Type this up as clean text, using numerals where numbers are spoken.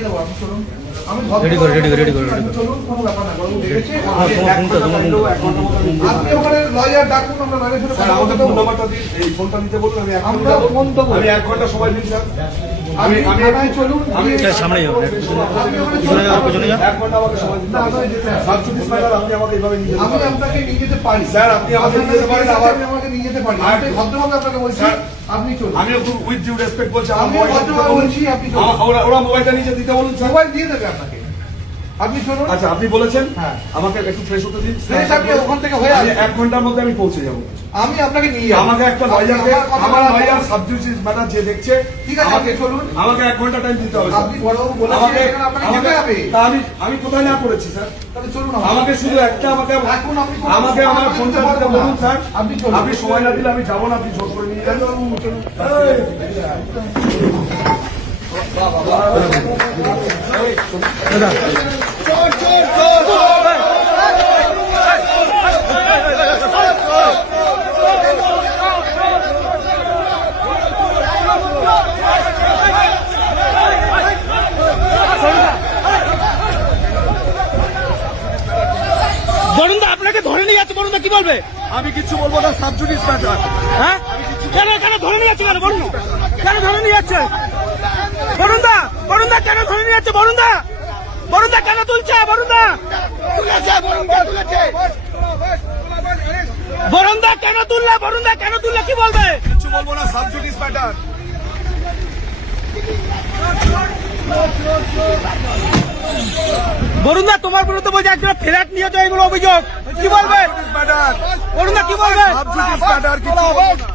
নিয়ে যাবো, আপনি চলুন। আমি রেডি করো। চলুন, কোনো ব্যাপার না, বাবু দেখেছি। আপনি ওখানে লয়ার ডাকুন, আমরা লয়ারের সাথে কথা বলতে দেবো। ফোনটা নিতে বলুন, আমরা ফোন দেবো। আমি 1 ঘন্টা সময় দিন স্যার। আমি থানায় চলুন, সামনে যাও, আপনি ওখানে পিছনে যাও, পিছনে যাও। 1 ঘন্টা আমাকে সময় দিন। না, আপনাকে যেতে হবে। সাবজুডিস ম্যাটার আপনি আমাকে এইভাবে নিয়ে যেতে আমি পারেন। আপনাকে নিয়ে যেতে পারি স্যার, আপনি আমাকে নিয়ে যেতে পারেন, আবার- আপনি আমাকে নিয়ে যেতে পারি। আর- আমি ভদ্রভাবে আপনাকে বলছি, স্যার, আপনি চলুন। আমিও খুব উইথ ডিউ রেসপেক্ট বলছি, আমার আমি মোবাইলটা দিতে ভদ্রভাবে বলুন। বলছি, আপনি চলুন। ওরা মোবাইলটা নিচে দিতে বলুন স্যার। মোবাইল দিয়ে দেবে আপনাকে, আপনি চলুন। আচ্ছা, আপনি বলেছেন হ্যাঁ। আমাকে একটু ফ্রেশ হতে দিন। Fresh আপনি ওখান থেকে হয়ে আমি আসবেন। 1 ঘন্টার মধ্যে আমি পৌঁছে যাবো। আমি আপনাকে নিয়ে যাবো। আমাকে একটা লয়ারকে, আমার লয়ার সাবজুডিস ম্যাটার যে দেখছে, ঠিক আছে, আপনি চলুন। আমাকে 1 ঘন্টা টাইম দিতে হবে স্যার। আপনি বড়বাবু বলেছেন, আমাকে এখানে আপনাকে যেতে হবে। তা আমি কোথায় না করেছি স্যার? তাহলে চলুন আমাকে শুধু একটা এখন আপনি কোনো আমাকে আমার সময় ফোনটা দিতে দিতে পারবো না। বলুন স্যার। আপনি চলুন। আপনি সময় না দিলে আমি যাবো না, আপনি জোর করে নিয়ে যান। বরুণদা আপনাকে ধরে নিয়ে যাচ্ছে, বরুণদা কি বলবে? আমি কিছু বলবো না, সাবজুডিস ম্যাটার। হ্যাঁ কেন ধরে নিয়ে যাচ্ছে? বরুণ কেন ধরে নিয়ে যাচ্ছে? বরুণদা কেন ধরে নিয়ে যাচ্ছে? বরুণদা কেন তুলছে? বরুণদা কেন তুললে কি বলবে? কিছু বলবো না, সাবজুডিস ম্যাটার। বরুণদা তোমার বিরুদ্ধে বলছে একজন ফ্ল্যাট নিয়েছে, এগুলো অভিযোগ, কি বলবে? ম্যাটার, বরুণদা কি বলবে? Sub judice matter. কিছু বলবো না।